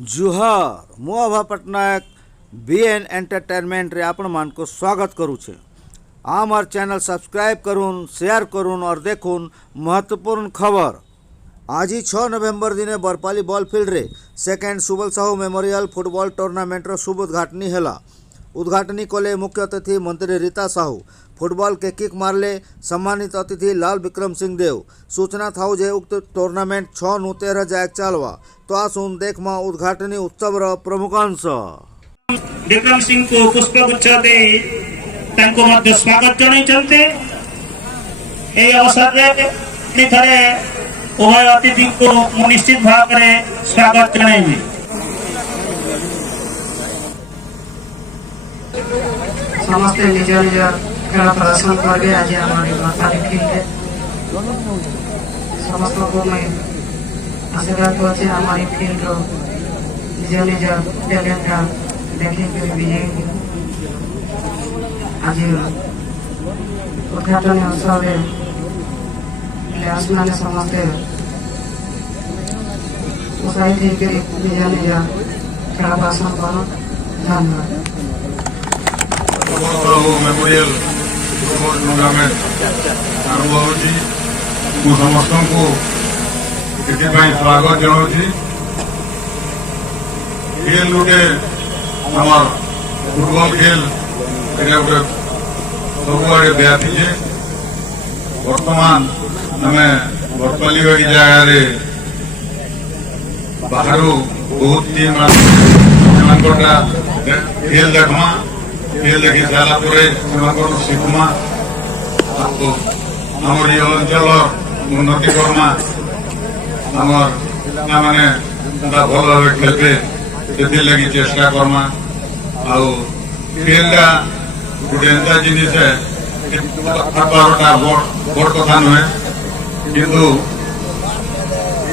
जुहार मु अभा Patnaik BN entertainment रे आपण मान को स्वागत करू छे। आमार चैनल सब्सक्राइब करून शेयर करून और देखून महत्वपूर्ण खबर। आज 6 नवेम्बर दिन बरपाली बॉल फील्ड रे second Subal Sahu memorial football tournament रो शुभ उद्घाटनी हैला। उद्घाटनी कले मुख्य अतिथि मंत्री रीता साहू, फुटबॉल के किक मारले सम्मानित अतिथि लाल विक्रम सिंह देव। सूचना था जे उक्त टूर्नामेंट 6 नु 13 जाए चलवा। तो आसुन देखमा उद्घाटनी उत्सव रो प्रमुख अंश। विक्रम सिंह को पुष्पगुच्छ दे तांको मध्य स्वागत जणाइछन्ते। ए अवसर रे थरे उभय अतिथि को निश्चित भाव में स्वागत जणाइबी। समस्त निज निज खेल प्रदर्शन करेंगे। आज हमारी बरपाली फील्ड समस्त को मैं आशीर्वाद करछे। हमारी फील्ड निज निज टैलेंट देखिए विजयी आज उद्घाटन उत्सव प्लेयर्स मैंने समस्ते उत्साहित निज निज खेल प्रदर्शन कर। धन्यवाद। मेमोरियल फुटबॉल टूर्नामेंट आरंभ होची। समस्त को स्वागत जनाऊँ। खेल गोटे आम फुटबॉल खेल गोटे सबुआड़े व्यापी है। बर्तमान आम बरपाली जगह बाहर बहुत टीम खेल देखमा। खेल देखी सारापर शिखमा आमर ये अंचल उन्नति करमा। आमर पिला माने भल भाव खेलते से लगी चेष्टा करमा। आउ खेलटा गोटे एंता जिनिस बड़ कथा नुहे, किंतु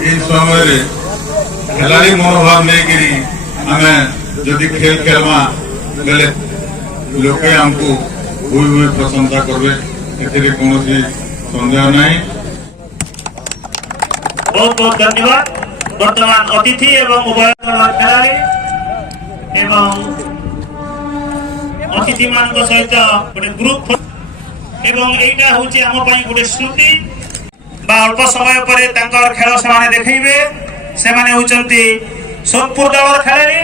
ये समय खेलाड़ी मनोभाव नहीं आम जदि खेल खेलमा बेले लोके हमको हुई हुई प्रशंसा करवे। एथिरे कोनोसी संदेह नहीं। बहुत बहुत धन्यवाद। वर्तमान अतिथि एवं उभय खेलाड़ी एवं अतिथि मान सहित गोटे ग्रुप एवं एटा होची हम पई गोटे स्मृति बा अल्प समय परे तांकर खेल समाने देखैबे। से माने होचंती सोनपुर दलर खेलाड़ी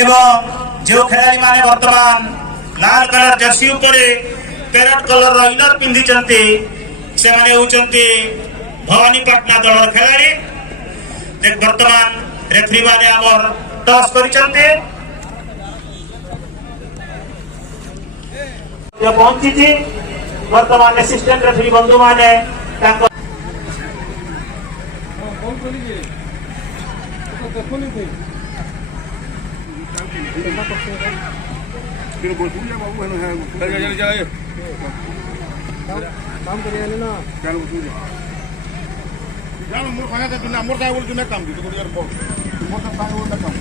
एवं जो खेलाड़ी माने वर्तमान लाल कलर जर्सी उपरे पैरेट कलर इनर पिंधि चंती से माने होचंती भवानीपाटना दलर खेलाड़ी। जे वर्तमान रेफरी माने हमर टॉस करिचंती जो पहुंची थी। वर्तमान असिस्टेंट रेफरी बंधु माने तांको काम करिए ना चलो जानो मोर खाना तो ना मोर काय बोल तू ना काम की तो यार मोर का काय बोल ना काम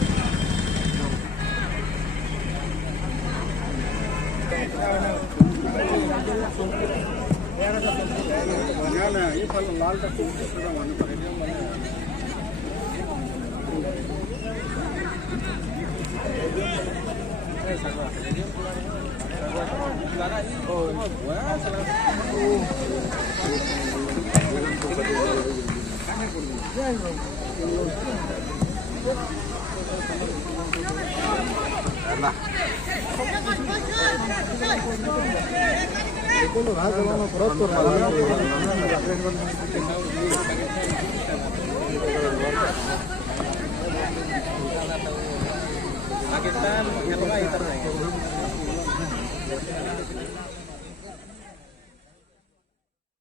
ना ये फल लाल का पूरा माने पड़ेगा। Pakistan,